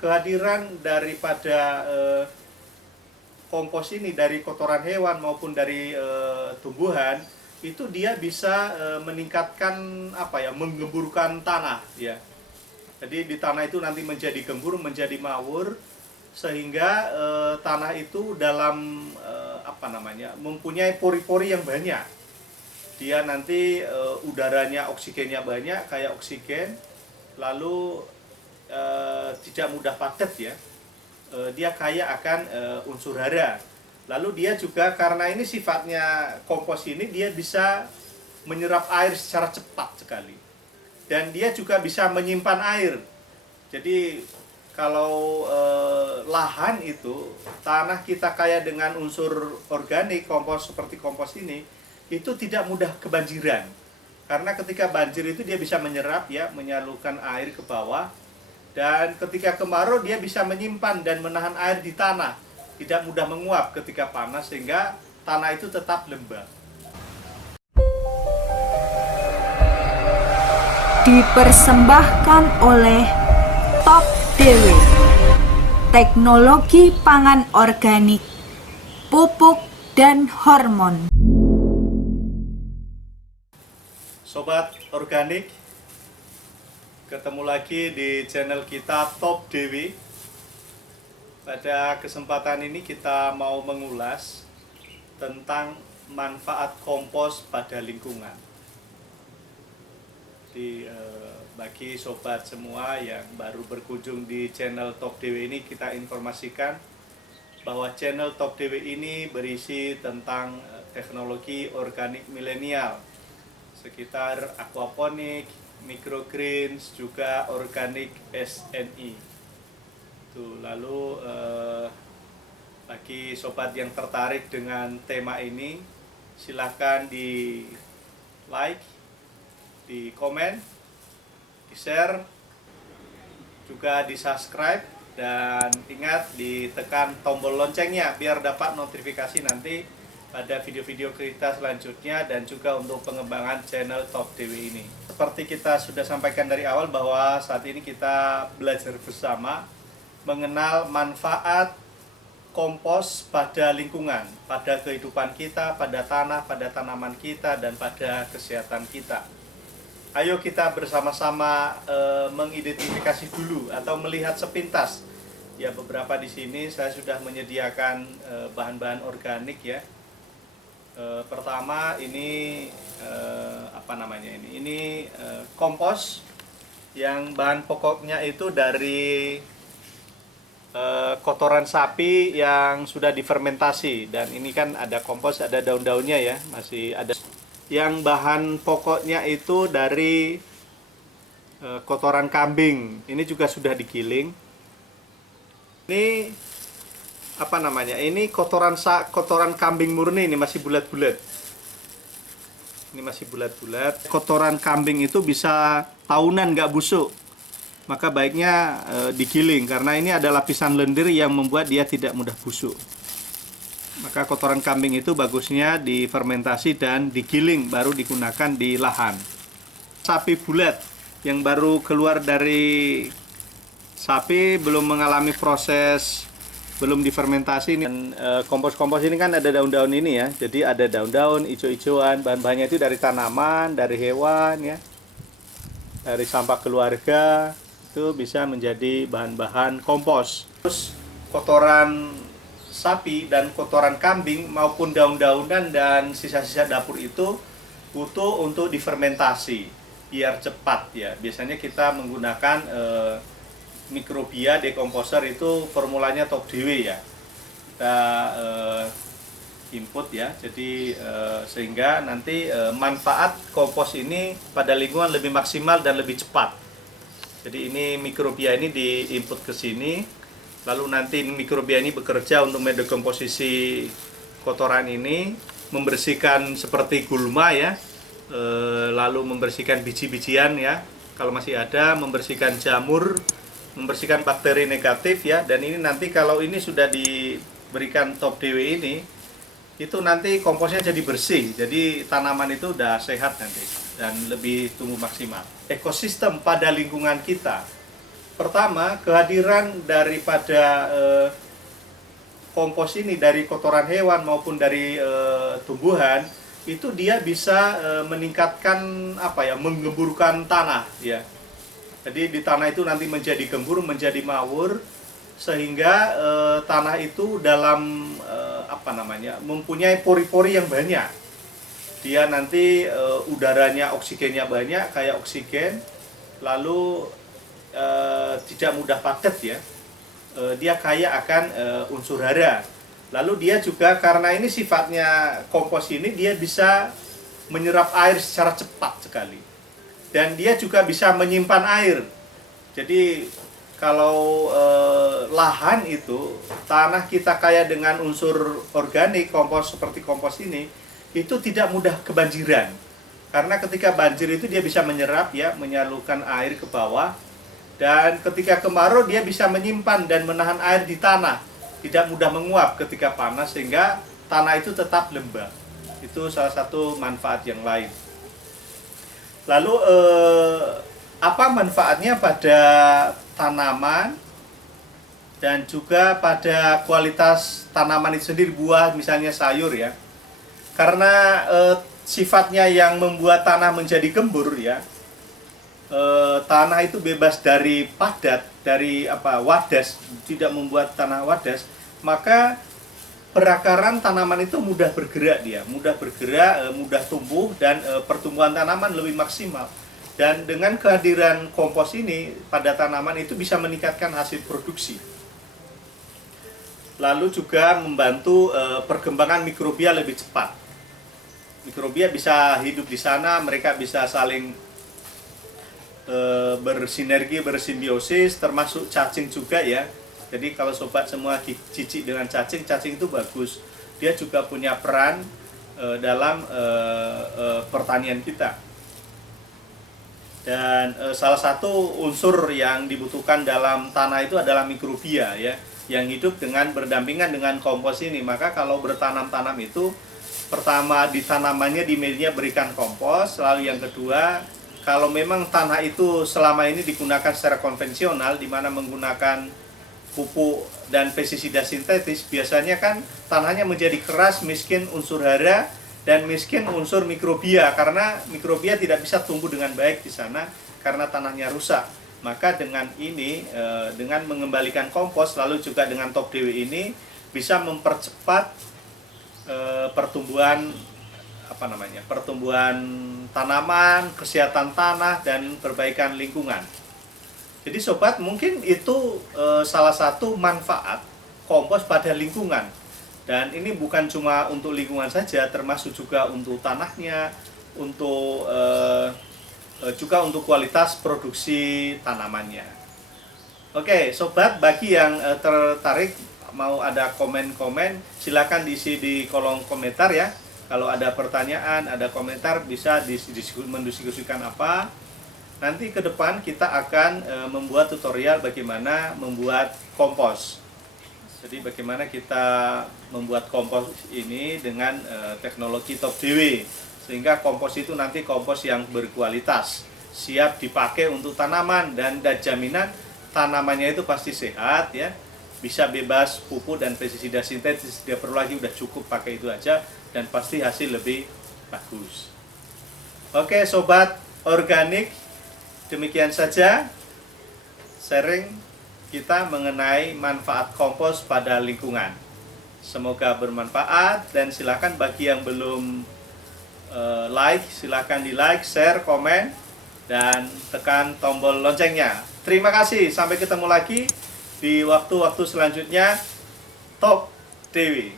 kehadiran daripada kompos ini dari kotoran hewan maupun dari tumbuhan itu dia bisa meningkatkan menggemburkan tanah ya. Jadi di tanah itu nanti menjadi gembur, menjadi mawur sehingga tanah itu dalam mempunyai pori-pori yang banyak. Dia nanti udaranya oksigennya banyak kayak oksigen, lalu tidak mudah padat ya. Dia kaya akan unsur hara. Lalu dia juga karena ini sifatnya kompos ini dia bisa menyerap air secara cepat sekali. Dan dia juga bisa menyimpan air. Jadi kalau lahan itu tanah kita kaya dengan unsur organik kompos seperti kompos ini itu tidak mudah kebanjiran. Karena ketika banjir itu dia bisa menyerap ya, menyalurkan air ke bawah. Dan ketika kemarau dia bisa menyimpan dan menahan air di tanah, tidak mudah menguap ketika panas sehingga tanah itu tetap lembab. Dipersembahkan oleh Top Dewe, teknologi pangan organik, pupuk dan hormon. Sobat organik, ketemu lagi di channel kita Top Dewi. Pada kesempatan ini kita mau mengulas tentang manfaat kompos pada lingkungan. Jadi bagi sobat semua yang baru berkunjung di channel Top Dewi ini, kita informasikan bahwa channel Top Dewi ini berisi tentang teknologi organik milenial sekitar aquaponik, microgreens, juga organik SNI. Tuh, lalu bagi sobat yang tertarik dengan tema ini, silakan di like, di komen, di share, juga di subscribe, dan ingat ditekan tombol loncengnya biar dapat notifikasi nanti pada video-video kita selanjutnya dan juga untuk pengembangan channel Top Dewi ini. Seperti kita sudah sampaikan dari awal bahwa saat ini kita belajar bersama mengenal manfaat kompos pada lingkungan, pada kehidupan kita, pada tanah, pada tanaman kita, dan pada kesehatan kita. Ayo kita bersama-sama mengidentifikasi dulu atau melihat sepintas. Ya, beberapa di sini saya sudah menyediakan bahan-bahan organik ya. Pertama ini kompos yang bahan pokoknya itu dari kotoran sapi yang sudah difermentasi, dan ini kan ada kompos, ada daun-daunnya ya, masih ada. Yang bahan pokoknya itu dari kotoran kambing, ini juga sudah digiling. Ini ini kotoran kambing murni, ini masih bulat-bulat. Ini masih bulat-bulat. Kotoran kambing itu bisa tahunan nggak busuk. Maka baiknya digiling karena ini ada lapisan lendir yang membuat dia tidak mudah busuk. Maka kotoran kambing itu bagusnya difermentasi dan digiling baru digunakan di lahan. Sapi bulat yang baru keluar dari sapi belum mengalami proses, belum difermentasi, dan kompos-kompos ini kan ada daun-daun ini ya. Jadi ada daun-daun, ijo-ijoan, bahan-bahannya itu dari tanaman, dari hewan ya, dari sampah keluarga, itu bisa menjadi bahan-bahan kompos. Terus kotoran sapi dan kotoran kambing maupun daun-daunan dan sisa-sisa dapur itu butuh untuk difermentasi biar cepat ya. Biasanya kita menggunakan mikrobia dekomposer, itu formulanya Top Dewi ya. Kita input ya. Jadi sehingga nanti manfaat kompos ini pada lingkungan lebih maksimal dan lebih cepat. Jadi ini mikrobia ini diinput ke sini, lalu nanti mikrobia ini bekerja untuk mendekomposisi kotoran ini, membersihkan seperti gulma ya, lalu membersihkan biji-bijian ya, kalau masih ada, membersihkan jamur, membersihkan bakteri negatif ya. Dan ini nanti kalau ini sudah diberikan Top Dewi ini, itu nanti komposnya jadi bersih, jadi tanaman itu udah sehat nanti dan lebih tumbuh maksimal. Ekosistem pada lingkungan kita Pertama, kehadiran daripada kompos ini dari kotoran hewan maupun dari tumbuhan itu dia bisa meningkatkan menggemburkan tanah ya. Jadi di tanah itu nanti menjadi gembur, menjadi mawur, sehingga tanah itu dalam mempunyai pori-pori yang banyak. Dia nanti udaranya, oksigennya banyak kayak oksigen, lalu tidak mudah padat ya. Dia kaya akan unsur hara. Lalu dia juga karena ini sifatnya kompos ini, dia bisa menyerap air secara cepat sekali. Dan dia juga bisa menyimpan air. Jadi kalau lahan itu, tanah kita kaya dengan unsur organik, kompos seperti kompos ini, itu tidak mudah kebanjiran. Karena ketika banjir itu dia bisa menyerap ya, menyalurkan air ke bawah. Dan ketika kemarau dia bisa menyimpan dan menahan air di tanah, tidak mudah menguap ketika panas, sehingga tanah itu tetap lembab. Itu salah satu manfaat yang lain. Lalu apa manfaatnya pada tanaman dan juga pada kualitas tanaman itu sendiri, buah misalnya sayur ya. Karena sifatnya yang membuat tanah menjadi gembur ya. Tanah itu bebas dari padat, dari wadas, tidak membuat tanah wadas, maka perakaran tanaman itu mudah bergerak, mudah tumbuh, dan pertumbuhan tanaman lebih maksimal. Dan dengan kehadiran kompos ini pada tanaman itu bisa meningkatkan hasil produksi. Lalu juga membantu perkembangan mikrobia lebih cepat. Mikrobia bisa hidup di sana, mereka bisa saling bersinergi, bersimbiosis, termasuk cacing juga ya. Jadi kalau sobat semua jijik dengan cacing, cacing itu bagus. Dia juga punya peran dalam pertanian kita. Dan salah satu unsur yang dibutuhkan dalam tanah itu adalah mikrobia ya, yang hidup dengan berdampingan dengan kompos ini. Maka kalau bertanam-tanam itu, pertama di tanamannya, di medianya berikan kompos. Lalu yang kedua, kalau memang tanah itu selama ini digunakan secara konvensional, di mana menggunakan pupuk dan pestisida sintetis, biasanya kan tanahnya menjadi keras, miskin unsur hara, dan miskin unsur mikrobia, karena mikrobia tidak bisa tumbuh dengan baik di sana karena tanahnya rusak. Maka dengan ini, dengan mengembalikan kompos, lalu juga dengan Top DW ini, bisa mempercepat pertumbuhan tanaman, kesehatan tanah, dan perbaikan lingkungan. Jadi sobat, mungkin itu salah satu manfaat kompos pada lingkungan. Dan ini bukan cuma untuk lingkungan saja, termasuk juga untuk tanahnya, juga untuk kualitas produksi tanamannya. Oke, sobat, bagi yang tertarik mau ada komen-komen, silakan diisi di kolom komentar ya. Kalau ada pertanyaan, ada komentar, bisa mendiskusikan apa. Nanti ke depan kita akan membuat tutorial bagaimana membuat kompos. Jadi bagaimana kita membuat kompos ini dengan teknologi Top DW, sehingga kompos itu nanti kompos yang berkualitas, siap dipakai untuk tanaman, dan jaminan tanamannya itu pasti sehat ya. Bisa bebas pupuk dan pestisida sintetis, tidak perlu lagi, udah cukup pakai itu aja, dan pasti hasil lebih bagus. Oke sobat organik, demikian saja sharing kita mengenai manfaat kompos pada lingkungan. Semoga bermanfaat, dan silakan bagi yang belum like, silakan di like, share, komen, dan tekan tombol loncengnya. Terima kasih, sampai ketemu lagi di waktu-waktu selanjutnya. Top DW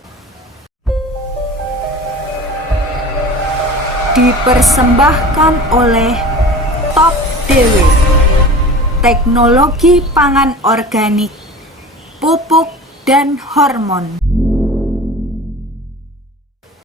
dipersembahkan oleh Top DW, teknologi pangan organik, pupuk dan hormon.